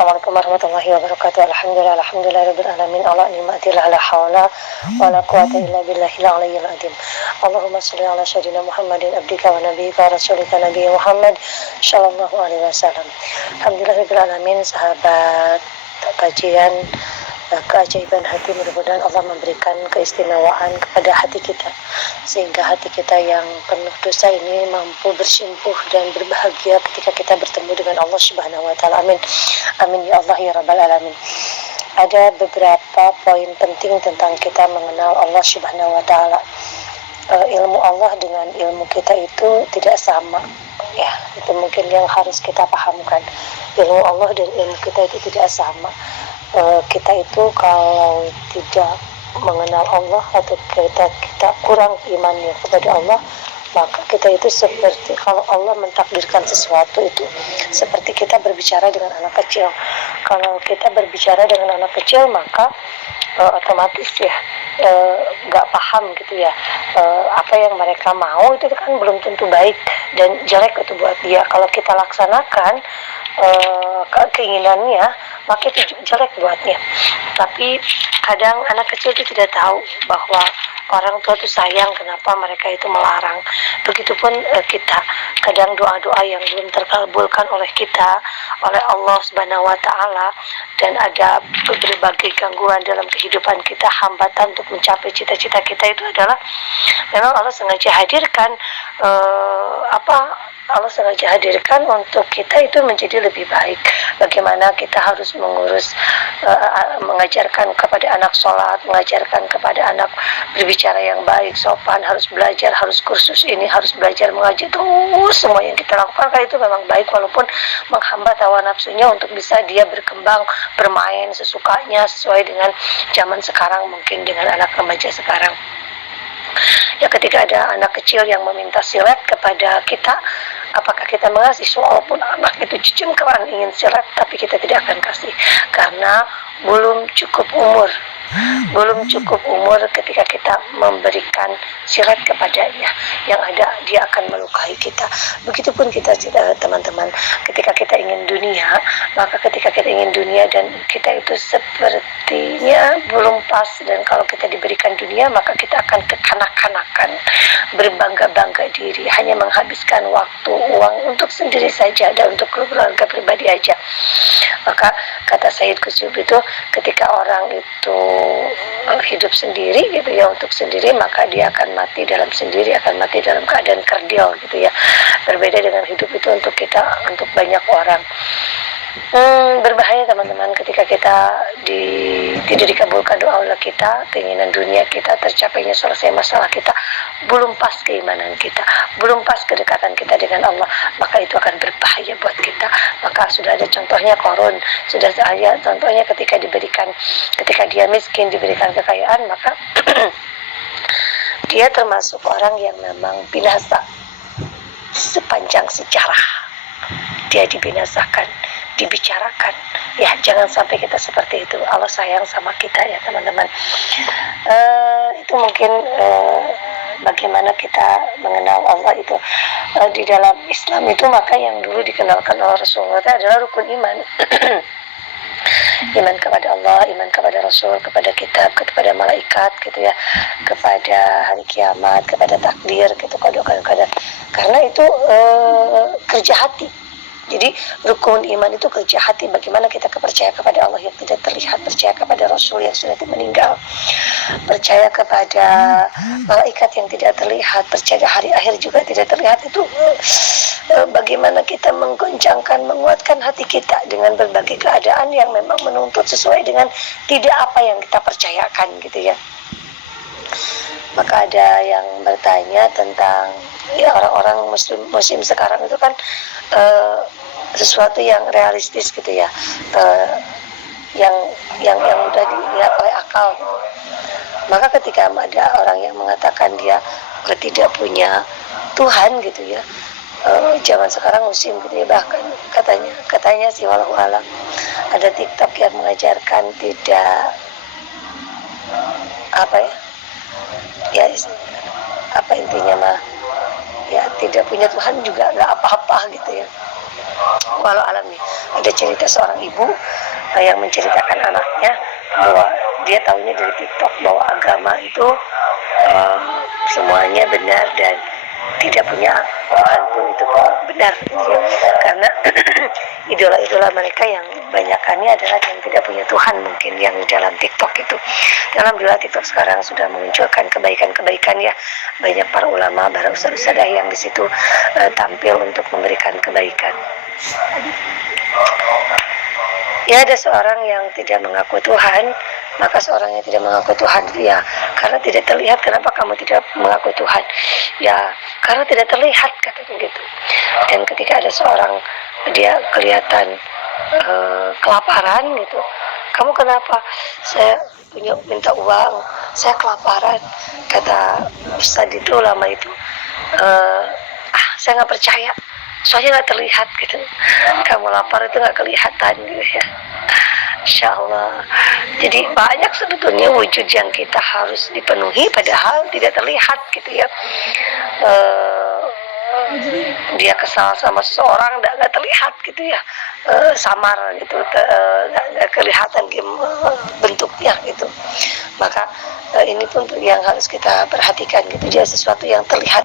Assalamualaikum warahmatullahi wabarakatuh. Alhamdulillah rabbil alamin. Ala ni'matillah la haula wala quwata illa billahil aliyyil azim. Allahumma shalli ala sayyidina Muhammadin abdika wa nabiyyika wa rasulika Nabi Muhammad sallallahu alaihi wasallam. Alhamdulillah rabbil alamin. Sahabat kajian keajaiban hati, mudah-mudahan Allah memberikan keistimewaan kepada hati kita sehingga hati kita yang penuh dosa ini mampu bersimpuh dan berbahagia ketika kita bertemu dengan Allah Subhanahu wa taala. Amin. Amin ya Allah ya rabbal alamin. Ada beberapa poin penting tentang kita mengenal Allah Subhanahu wa taala. Ilmu Allah dengan ilmu kita itu tidak sama. Ya, itu mungkin yang harus kita pahamkan. Ilmu Allah dan ilmu kita itu tidak sama. Kita itu kalau tidak mengenal Allah atau kita kurang imannya kepada Allah, maka kita itu seperti kalau Allah mentakdirkan sesuatu itu seperti kita berbicara dengan anak kecil. Kalau kita berbicara dengan anak kecil maka otomatis ya nggak paham gitu ya, apa yang mereka mau itu kan belum tentu baik dan jelek itu buat dia. Kalau kita laksanakan keinginannya, maka itu jelek buatnya. Tapi kadang anak kecil itu tidak tahu bahwa orang tua itu sayang, kenapa mereka itu melarang. Begitupun kita, kadang doa-doa yang belum terkabulkan oleh kita, oleh Allah Subhanahu wa taala, dan ada berbagai gangguan dalam kehidupan kita, hambatan untuk mencapai cita-cita kita itu adalah memang Allah sengaja hadirkan Allah sengaja hadirkan untuk kita itu menjadi lebih baik. Bagaimana kita harus mengurus, mengajarkan kepada anak sholat, mengajarkan kepada anak berbicara yang baik, sopan, harus belajar, harus kursus ini, harus belajar mengaji. Terus semua yang kita lakukan itu memang baik, walaupun menghambat hawa nafsunya untuk bisa dia berkembang, bermain sesukanya sesuai dengan zaman sekarang, mungkin dengan anak remaja sekarang. Ya, ketika ada anak kecil yang meminta silet kepada kita, apakah kita mengasih? Walaupun anak itu cengkeran ingin silet, tapi kita tidak akan kasih karena belum cukup umur ketika kita memberikan silet kepadanya. Yang ada dia akan melukai kita. Begitupun kita teman-teman, ketika kita ingin dunia, maka ketika kita ingin dunia dan kita itu sepertinya belum pas, dan kalau kita diberikan dunia maka kita akan kekanak-kanakan, berbangga-bangga diri, hanya menghabiskan waktu, uang untuk sendiri saja dan untuk keluarga pribadi aja. Maka kata Sayyid Qutb itu, ketika orang itu hidup sendiri gitu ya, untuk sendiri, maka dia akan mati dalam sendiri, akan mati dalam keadaan kerdil gitu ya. Berbeda dengan hidup itu untuk kita, untuk banyak orang. Berbahaya teman-teman ketika kita tidak dikabulkan doa Allah kita, keinginan dunia kita, tercapainya selesai masalah kita, belum pas keimanan kita, belum pas kedekatan kita dengan Allah, maka itu akan berbahaya buat kita. Maka sudah ada contohnya Qarun, sudah ada contohnya ketika dia miskin diberikan kekayaan, maka dia termasuk orang yang memang binasa sepanjang sejarah. Dia dibinasakan, dibicarakan. Ya, jangan sampai kita seperti itu. Allah sayang sama kita ya teman-teman. Itu mungkin bagaimana kita mengenal Allah itu. Di dalam Islam itu maka yang dulu dikenalkan oleh Rasulullah adalah rukun iman. Iman kepada Allah, iman kepada Rasul, kepada kitab, kepada malaikat gitu ya, kepada hari kiamat, kepada takdir gitu, kadang-kadang. Karena itu kerja hati. Jadi rukun iman itu kerja hati. Bagaimana kita percaya kepada Allah yang tidak terlihat, percaya kepada Rasul yang sudah meninggal, percaya kepada malaikat yang tidak terlihat, percaya hari akhir juga tidak terlihat. Itu bagaimana kita menggoncangkan, menguatkan hati kita dengan berbagai keadaan yang memang menuntut sesuai dengan tidak apa yang kita percayakan gitu ya. Maka ada yang bertanya tentang ya orang-orang muslim sekarang itu kan sesuatu yang realistis gitu ya, yang mudah dilihat oleh akal. Maka ketika ada orang yang mengatakan dia tidak punya Tuhan gitu ya, zaman sekarang musim gitu ya, bahkan katanya sih walau alam ada TikTok yang mengajarkan tidak apa intinya mah ya, tidak punya Tuhan juga nggak apa-apa gitu ya. Walau alam nih, ada cerita seorang ibu yang menceritakan anaknya bahwa dia tahunya dari TikTok bahwa agama itu uh, semuanya benar dan tidak punya Tuhan pun itu benar gitu ya. Karena idola-idola mereka yang banyakannya adalah yang tidak punya Tuhan, mungkin yang dalam TikTok itu. Alhamdulillah TikTok sekarang sudah memunculkan kebaikan-kebaikan ya, banyak para ulama, para ustadz-ustadzah yang di situ tampil untuk memberikan kebaikan. Ya, ada seorang yang tidak mengaku Tuhan, maka seorang yang tidak mengaku Tuhan itu ya karena tidak terlihat. Kenapa kamu tidak mengaku Tuhan? Ya karena tidak terlihat, katanya gitu. Dan ketika ada seorang dia kelihatan kelaparan gitu, kamu kenapa? Saya punya minta uang, saya kelaparan, kata Ustadz itu lama itu, saya nggak percaya, soalnya nggak terlihat gitu. Kamu lapar itu nggak kelihatan gitu ya. Insya Allah. Jadi banyak sebetulnya wujud yang kita harus dipenuhi padahal tidak terlihat gitu ya. Dia kesal sama seseorang nggak terlihat gitu ya, samar gitu, nggak kelihatan bentuknya gitu. Maka ini pun yang harus kita perhatikan gitu, dia sesuatu yang terlihat.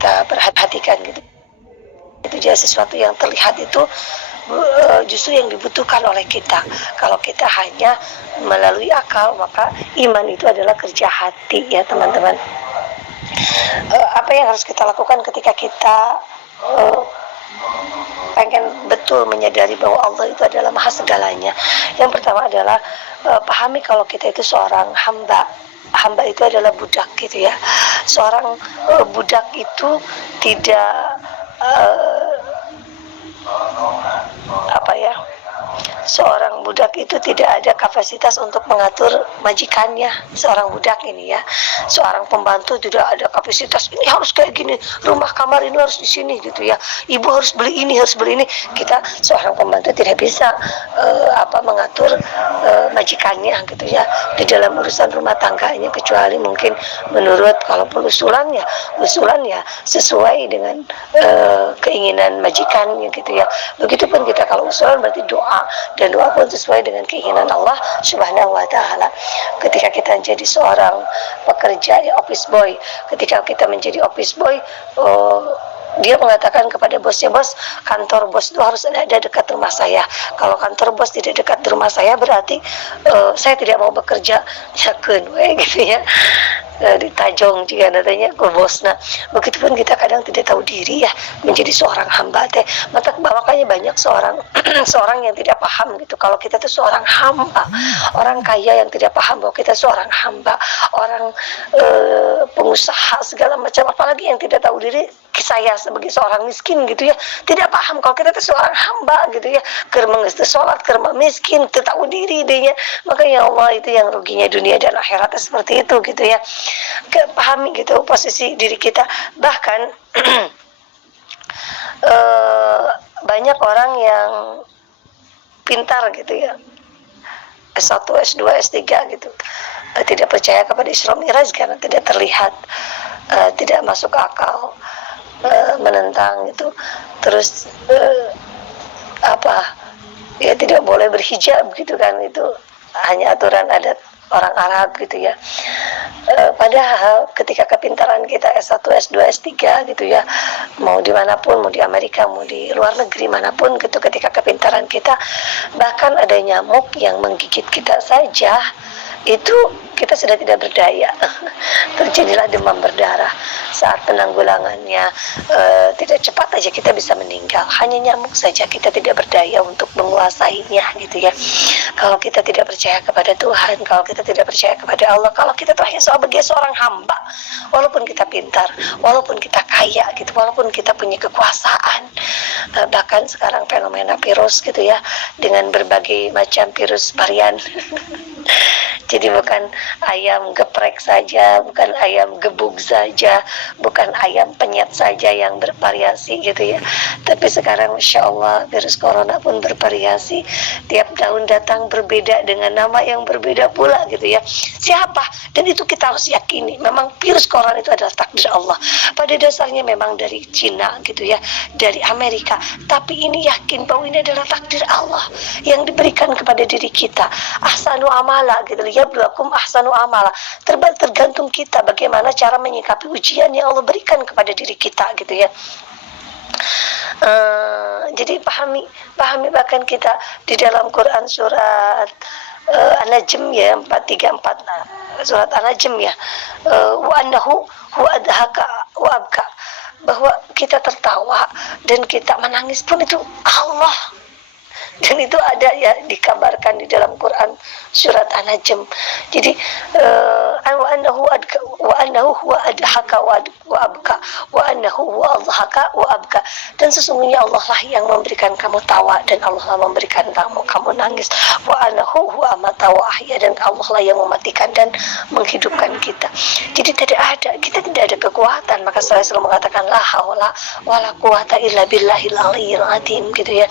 Kita perhatikan gitu, itu dia sesuatu yang terlihat itu justru yang dibutuhkan oleh kita. Kalau kita hanya melalui akal, maka iman itu adalah kerja hati ya teman-teman. Apa yang harus kita lakukan ketika kita pengen betul menyadari bahwa Allah itu adalah maha segalanya? Yang pertama adalah pahami kalau kita itu seorang hamba. Hamba itu adalah budak gitu ya. Seorang budak itu tidak seorang budak itu tidak ada kapasitas untuk mengatur majikannya. Seorang budak ini ya, seorang pembantu tidak ada kapasitas, ini harus kayak gini, rumah kamar ini harus di sini gitu ya, ibu harus beli ini, harus beli ini. Kita seorang pembantu tidak bisa mengatur majikannya gitu ya di dalam urusan rumah tangganya, kecuali mungkin menurut kalaupun usulan ya sesuai dengan keinginan majikannya gitu ya. Begitupun kita kalau usulan berarti doa, dan doa pun sesuai dengan keinginan Allah Subhanahu wa taala. Ketika kita menjadi seorang pekerja office boy, ketika kita menjadi office boy, dia mengatakan kepada bosnya, bos, kantor bos itu harus ada dekat rumah saya. Kalau kantor bos tidak dekat rumah saya, berarti saya tidak mau bekerja. Yakin, gitu ya. Di Tajong jika katanya ke bos. Nah, begitupun kita kadang tidak tahu diri ya, menjadi seorang hamba teh. Makanya banyak seorang yang tidak paham gitu kalau kita itu seorang hamba. Orang kaya yang tidak paham bahwa kita seorang hamba, orang pengusaha segala macam, apalagi yang tidak tahu diri. Saya sebagai seorang miskin gitu ya, tidak paham kalau kita itu seorang hamba gitu ya, kerma sholat, kerma miskin, tahu diri dia. Maka ya Allah, itu yang ruginya dunia dan akhiratnya seperti itu gitu ya. Pahami gitu posisi diri kita. Bahkan banyak orang yang pintar gitu ya, S1, S2, S3 gitu, tidak percaya kepada Isra Mi'raj karena tidak terlihat, tidak masuk akal, menentang itu. Terus ya tidak boleh berhijab gitu kan, itu hanya aturan adat orang Arab gitu ya. Padahal ketika kepintaran kita S1, S2, S3 gitu ya, mau dimanapun, mau di Amerika, mau di luar negeri manapun gitu, ketika kepintaran kita, bahkan ada nyamuk yang menggigit kita saja, itu kita sudah tidak berdaya. Terjadilah demam berdarah. Saat penanggulangannya tidak cepat aja kita bisa meninggal. Hanya nyamuk saja kita tidak berdaya untuk menguasainya gitu ya. Kalau kita tidak percaya kepada Tuhan, kalau kita tidak percaya kepada Allah, kalau kita tuh hanya sebagai seorang hamba, walaupun kita pintar, walaupun kita kaya gitu, walaupun kita punya kekuasaan, bahkan sekarang fenomena virus gitu ya, dengan berbagai macam virus varian. Jadi bukan ayam geprek saja, bukan ayam gebuk saja, bukan ayam penyet saja yang bervariasi gitu ya. Tapi sekarang Masya Allah virus corona pun bervariasi, tiap tahun datang berbeda dengan nama yang berbeda pula gitu ya. Siapa? Dan itu kita harus yakini, memang virus corona itu adalah takdir Allah. Pada dasarnya memang dari Cina gitu ya, dari Amerika, tapi ini yakin bahwa ini adalah takdir Allah yang diberikan kepada diri kita. Ahsanu amala gitu ya, berlakum ahsanu amala. Tergantung kita bagaimana cara menyikapi ujian yang Allah berikan kepada diri kita gitu ya. Jadi pahami bahkan kita di dalam Quran surat An-Najm ya 434, surat An-Najm ya, wa annahu huwa adhaka wa abka, bahwa kita tertawa dan kita menangis pun itu Allah. Dan itu ada ya dikabarkan di dalam Quran surat An-Najm. Jadi wa annahu huwa adhaka wa abka wa annahu huwa adhaka wa abka, dan sesungguhnya Allah lah yang memberikan kamu tawa dan Allah lah memberikan kamu nangis. Wa annahu huwa amata wa ahya, dan Allah lah yang mematikan dan menghidupkan kita. Jadi kita tidak ada kekuatan. Maka saya selalu mengatakan la haula wala quwata illa billahil aliyyil azim gitu ya.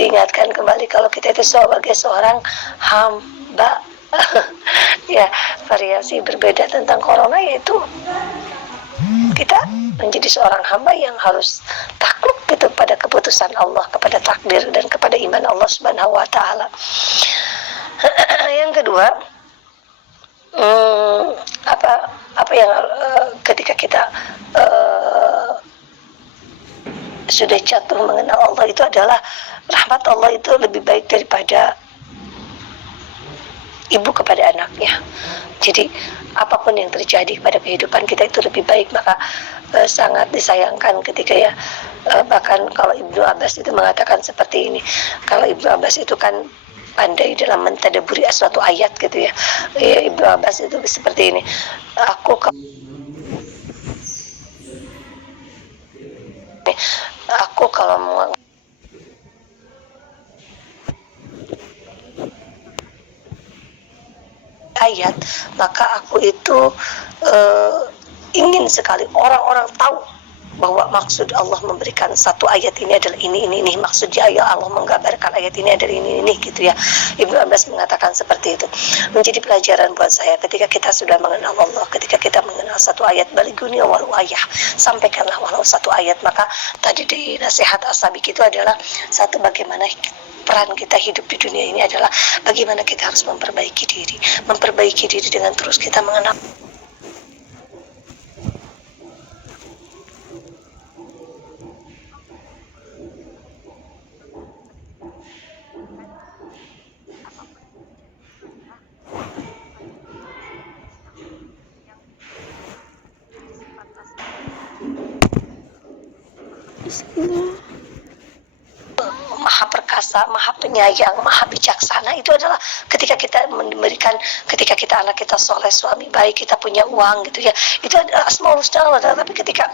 Diingatkan kembali kalau kita itu sebagai seorang hamba. Ya, variasi berbeda tentang corona, yaitu kita menjadi seorang hamba yang harus takluk gitu pada keputusan Allah, kepada takdir dan kepada iman Allah Subhanahu wa taala. Yang kedua, apa yang ketika kita sudah jatuh mengenal Allah, itu adalah rahmat Allah itu lebih baik daripada ibu kepada anaknya. Jadi apapun yang terjadi pada kehidupan kita itu lebih baik. Maka sangat disayangkan ketika ya bahkan kalau Ibnu Abbas itu mengatakan seperti ini. Kalau Ibnu Abbas itu kan pandai dalam mentadaburi suatu ayat gitu ya. Ibnu Abbas itu seperti ini. Aku kalau ayat, maka aku itu ingin sekali orang-orang tahu bahwa maksud Allah memberikan satu ayat ini adalah ini maksudnya ya Allah menggambarkan ayat ini adalah ini gitu ya. Ibnu Abbas mengatakan seperti itu. Menjadi pelajaran buat saya ketika kita sudah mengenal Allah, ketika kita mengenal satu ayat, baliguni walau ayah, sampaikanlah walau satu ayat. Maka tadi di nasihat As-Sabiq itu adalah satu, bagaimana peran kita hidup di dunia ini adalah bagaimana kita harus memperbaiki diri dengan terus kita mengenal Maha perkasa, maha penyayang, maha bijaksana. Itu adalah ketika kita memberikan, ketika kita anak kita soleh, suami baik, kita punya uang gitu ya, itu adalah asmaul husna Allah. Tapi ketika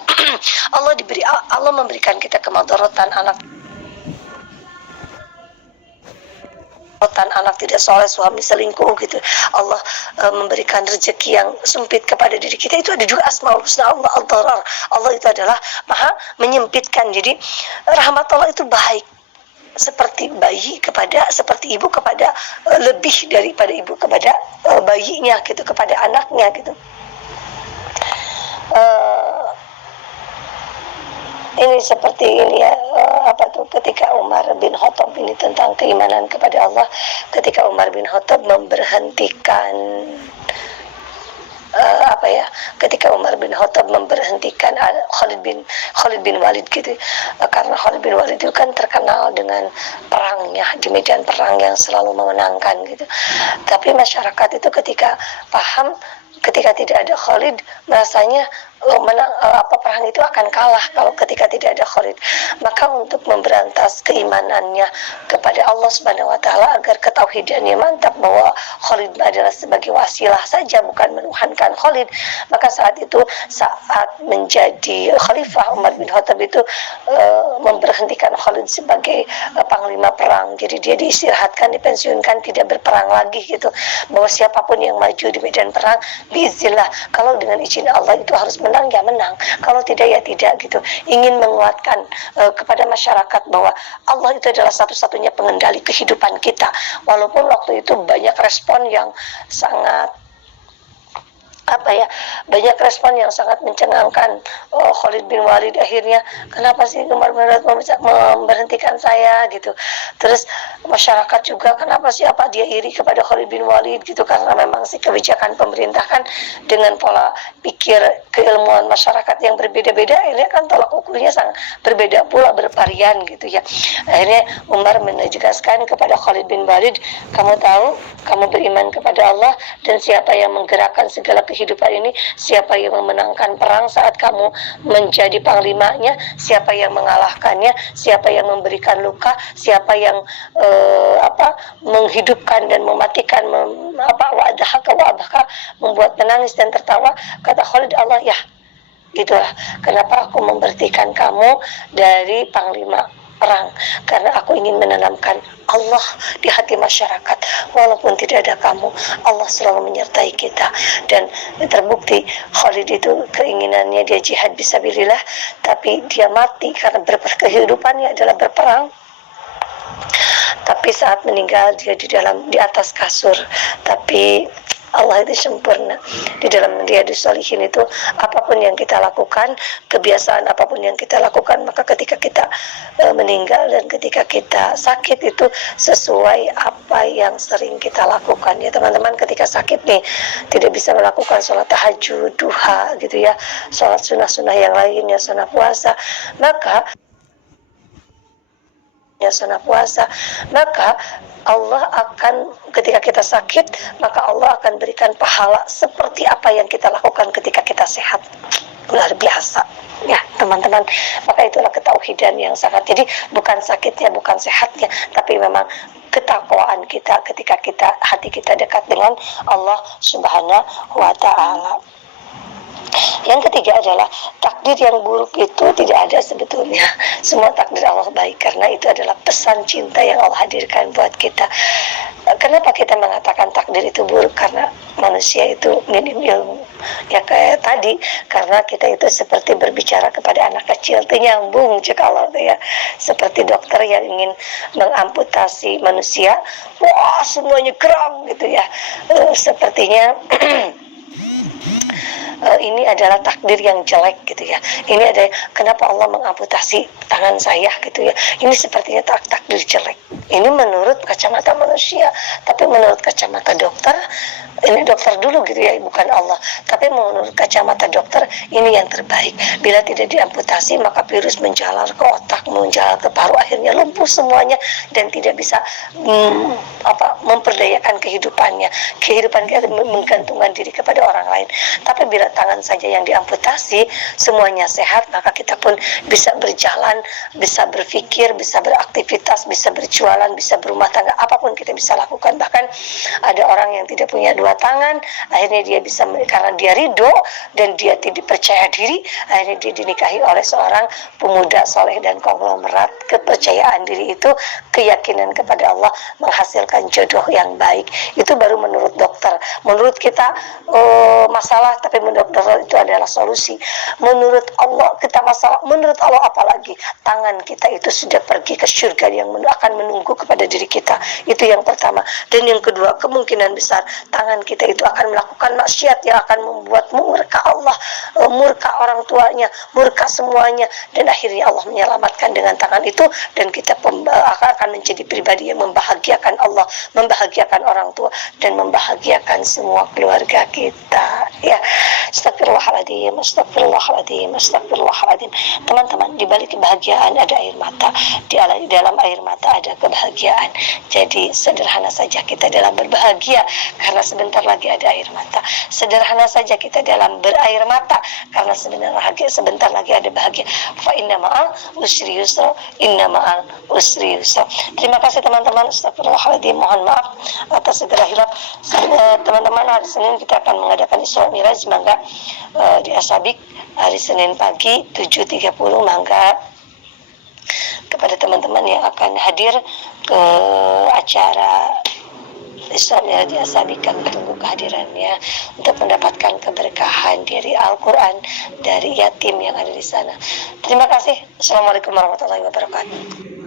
Allah memberikan kita kemudaratan, anak tidak soleh, suami selingkuh gitu, Allah memberikan rezeki yang sempit kepada diri kita, itu ada juga asmaul husna Allah, al-darar. Allah itu adalah maha menyempitkan. Jadi rahmat Allah itu baik, seperti seperti ibu kepada lebih daripada ibu kepada bayinya gitu, kepada anaknya gitu. Ini seperti ini ya, ketika Umar bin Khattab ini tentang keimanan kepada Allah, ketika Umar bin Khattab memberhentikan ketika Umar bin Khattab memberhentikan Khalid bin Walid gitu, karena Khalid bin Walid itu kan terkenal dengan perangnya, di medan perang yang selalu memenangkan gitu. Tapi masyarakat itu ketika paham, ketika tidak ada Khalid, rasanya perang itu akan kalah kalau ketika tidak ada Khalid. Maka untuk memberantas keimanannya kepada Allah Subhanahu wa taala agar ketauhidannya mantap bahwa Khalid adalah sebagai wasilah saja bukan menuhankan Khalid, maka saat itu saat menjadi khalifah Umar bin Khattab itu memberhentikan Khalid sebagai panglima perang. Jadi dia diistirahatkan, dipensiunkan, tidak berperang lagi gitu. Bahwa siapapun yang maju di medan perang biiznillah, kalau dengan izin Allah itu harus menang ya menang, kalau tidak ya tidak gitu. Ingin menguatkan kepada masyarakat bahwa Allah itu adalah satu-satunya pengendali kehidupan kita. Walaupun waktu itu banyak respon yang sangat banyak respon yang sangat mencengangkan. Khalid bin Walid akhirnya, kenapa sih Umar bin Khattab memberhentikan saya gitu. Terus masyarakat juga, kenapa sih, apa dia iri kepada Khalid bin Walid gitu, karena memang sih kebijakan pemerintah kan dengan pola pikir keilmuan masyarakat yang berbeda-beda, ini kan tolak ukurnya sangat berbeda pula, bervarian gitu ya. Akhirnya Umar menegaskan kepada Khalid bin Walid, kamu tahu, kamu beriman kepada Allah dan siapa yang menggerakkan segala kehidupan ini, siapa yang memenangkan perang saat kamu menjadi panglimanya, siapa yang mengalahkannya, siapa yang memberikan luka, siapa yang menghidupkan dan mematikan, wadahaka wabaka, membuat menangis dan tertawa. Kata Khalid, Allah ya, gitulah kenapa aku memberhentikan kamu dari panglima perang, karena aku ingin menanamkan Allah di hati masyarakat. Walaupun tidak ada kamu, Allah selalu menyertai kita. Dan terbukti Khalid itu keinginannya dia jihad fisabilillah, tapi dia mati karena kehidupannya adalah berperang. Tapi saat meninggal dia di atas kasur. Tapi Allah itu sempurna. Di dalam Riyadhus Shalihin itu, apapun yang kita lakukan, kebiasaan apapun yang kita lakukan, maka ketika kita meninggal dan ketika kita sakit itu sesuai apa yang sering kita lakukan ya teman-teman. Ketika sakit nih, tidak bisa melakukan sholat tahajud, duha gitu ya, sholat sunnah-sunnah yang lainnya, sunnah puasa, maka Allah akan, ketika kita sakit, maka Allah akan berikan pahala seperti apa yang kita lakukan ketika kita sehat. Luar biasa ya teman-teman. Maka itulah ketauhidan yang sangat, jadi bukan sakitnya, bukan sehatnya, tapi memang ketakwaan kita ketika hati kita dekat dengan Allah Subhanahu wa taala. Yang ketiga adalah takdir yang buruk itu tidak ada sebetulnya. Semua takdir Allah baik, karena itu adalah pesan cinta yang Allah hadirkan buat kita. Kenapa kita mengatakan takdir itu buruk? Karena manusia itu minim ilmu. Ya kayak tadi, karena kita itu seperti berbicara kepada anak kecil, itu nyambung kalau ya, seperti dokter yang ingin mengamputasi manusia, wah semuanya kram gitu ya. Sepertinya ini adalah takdir yang jelek gitu ya. Ini ada kenapa Allah mengamputasi tangan saya gitu ya. Ini sepertinya takdir jelek. Ini menurut kacamata manusia, tapi menurut kacamata dokter, ini dokter dulu gitu ya, bukan Allah. Tapi menurut kacamata dokter, ini yang terbaik. Bila tidak diamputasi, maka virus menjalar ke otak, menjalar ke paru, akhirnya lumpuh semuanya dan tidak bisa memperdayakan kehidupannya. Kehidupan kita menggantungkan diri kepada orang lain. Tapi bila tangan saja yang diamputasi, semuanya sehat, maka kita pun bisa berjalan, bisa berpikir, bisa beraktivitas, bisa berjualan, bisa berumah tangga, apapun kita bisa lakukan. Bahkan ada orang yang tidak punya dua tangan, akhirnya dia bisa, karena dia ridho dan dia tidak percaya diri, akhirnya dia dinikahi oleh seorang pemuda soleh dan konglomerat. Kepercayaan diri itu, keyakinan kepada Allah menghasilkan jodoh yang baik. Itu baru menurut dokter. Menurut kita masalah, tapi menurut dokter itu adalah solusi. Menurut Allah kita masalah, menurut Allah apalagi, tangan kita itu sudah pergi ke surga yang akan menunggu kepada diri kita. Itu yang pertama. Dan yang kedua, kemungkinan besar tangan kita itu akan melakukan maksiat yang akan membuat murka Allah, murka orang tuanya, murka semuanya, dan akhirnya Allah menyelamatkan dengan tangan itu, dan kita akan menjadi pribadi yang membahagiakan Allah, membahagiakan orang tua dan membahagiakan semua keluarga kita. Ya, astagfirullahaladzim, astagfirullahaladzim, astagfirullahaladzim. Teman-teman, di balik kebahagiaan ada air mata, di dalam air mata ada kebahagiaan. Jadi sederhana saja kita dalam berbahagia karena sebentar lagi ada air mata. Sederhana saja kita dalam berair mata karena sebentar lagi ada bahagia. Fa inna ma'al usri yusra, inna ma'al usri yusra. Terima kasih teman-teman. Astagfirullahaladzim, mohon maaf atas segala hilaf. Teman-teman, hari Senin kita akan mengadakan Isra Miraj, mangga di Asabik hari Senin pagi 7.30, mangga kepada teman-teman yang akan hadir ke acara Isra Miraj di Asabik, kami tunggu kehadirannya untuk mendapatkan keberkahan dari Al-Quran, dari yatim yang ada di sana. Terima kasih. Assalamualaikum warahmatullahi wabarakatuh.